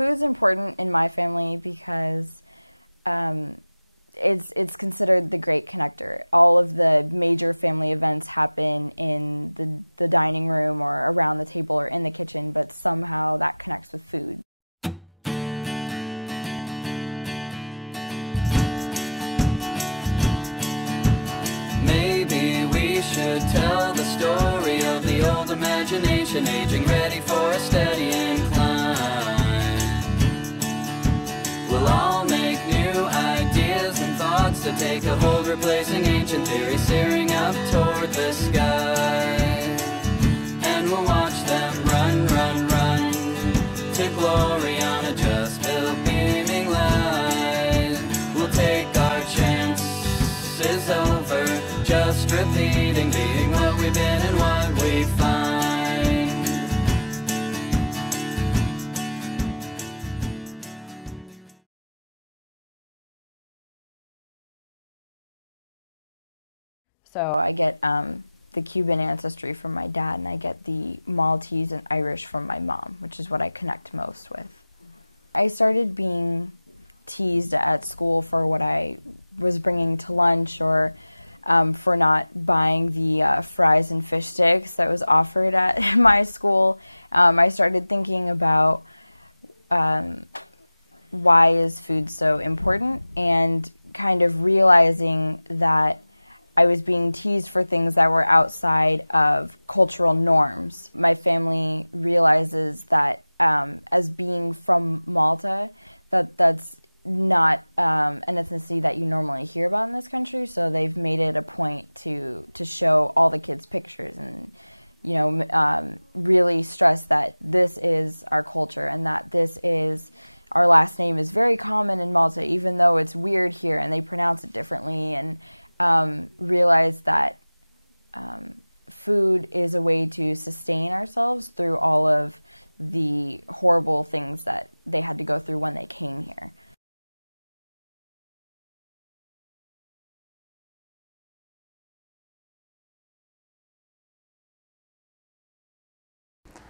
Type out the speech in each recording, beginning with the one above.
Food's important in my family because it's considered the great connector. All of the major family events happen in the dining room or around the table or in the kitchen, but somehow that connects with food. Maybe we should tell the story of the old imagination, aging ready for a steady incline. We'll all make new ideas and thoughts to take a hold, replacing ancient theories, searing up toward the sky. And we'll watch them run, run, run to glory on a just-built beaming line. We'll take our chances over, just repeating, being what we've been and what we find. So I get the Cuban ancestry from my dad, and I get the Maltese and Irish from my mom, which is what I connect most with. I started being teased at school for what I was bringing to lunch, or for not buying the fries and fish sticks that was offered at my school. I started thinking about why is food so important, and kind of realizing that I was being teased for things that were outside of cultural norms. My family realizes that as being from Malta, that's not an ethnicity that you normally hear about in this country, so they've made it a point to show all the kids pictures and, you know, really stress that this is our culture and that this is, our last name is very common in Malta, even though it's weird here and they pronounce it differently, and realize that food is a way to sustain ourselves through all of the horrible things that they had to go through when they came here.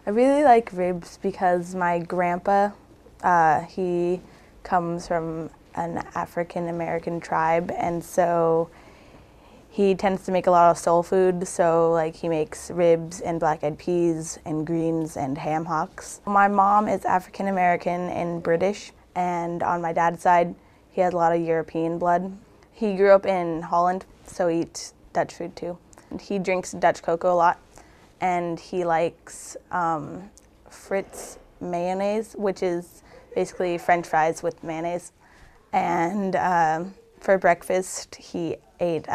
I really like ribs because my grandpa, he comes from an African American tribe, and so he tends to make a lot of soul food, so like he makes ribs and black-eyed peas and greens and ham hocks. My mom is African American and British, and on my dad's side, he has a lot of European blood. He grew up in Holland, so he eats Dutch food too. He drinks Dutch cocoa a lot, and he likes Fritz mayonnaise, which is basically French fries with mayonnaise. And for breakfast, he ate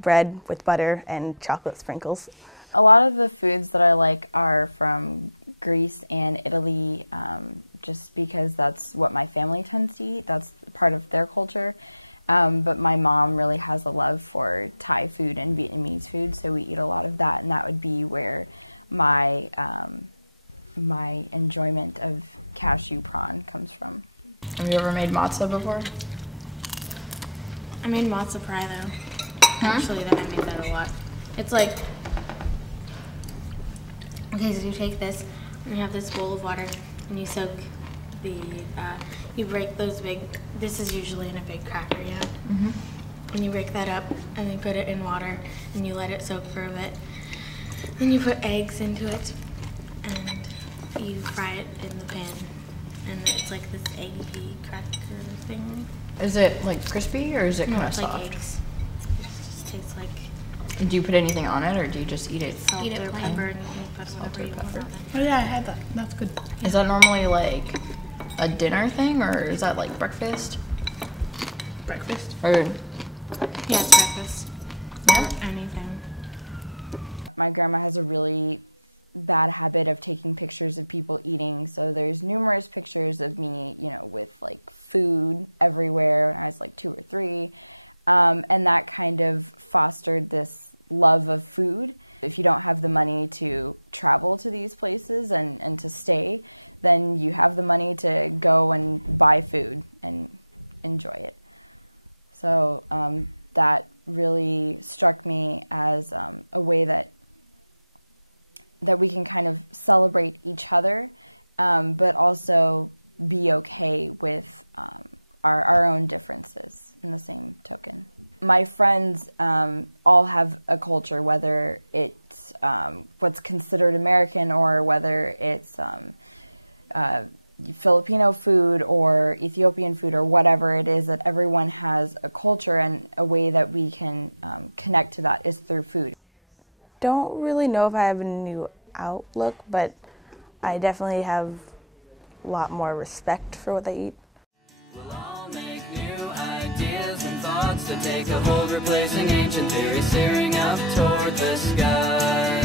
bread with butter and chocolate sprinkles. A lot of the foods that I like are from Greece and Italy, just because that's what my family tends to eat. That's part of their culture. But my mom really has a love for Thai food and Vietnamese food, so we eat a lot of that, and that would be where my my enjoyment of cashew prawn comes from. Have you ever made matzah before? I made matzo pie though. Actually, I made that a lot. It's like, okay, so you take this and you have this bowl of water and you soak the, you break those big, this is usually in a big cracker, you know? Mm-hmm. And you break that up and then put it in water and you let it soak for a bit. Then you put eggs into it and you fry it in the pan. And it's like this eggy cracker thing. Is it like crispy or is it kind of it's soft? like eggs. It just tastes like Do you put anything on it or do you just eat it? salt or pepper, and you can put whatever you want on it. Oh yeah, I had that. That's good. Is that normally like a dinner thing or is that like breakfast? Breakfast. Or Yeah, it's breakfast. yeah? Or anything. My grandma has a really bad habit of taking pictures of people eating, so there's numerous pictures of me, you know, with like food everywhere when I was like 2 or 3, and that kind of fostered this love of food. If you don't have the money to travel to these places and to stay, then you have the money to go and buy food and enjoy it. So that really struck me as a way that we can kind of celebrate each other, but also be okay with our own differences in the same token. My friends all have a culture, whether it's what's considered American or whether it's Filipino food or Ethiopian food or whatever it is, that everyone has a culture, and a way that we can connect to that is through food. Don't really know if I have a new outlook, but I definitely have a lot more respect for what they eat. We'll all make new ideas and thoughts to take a hold, replacing ancient theories, searing up toward the sky.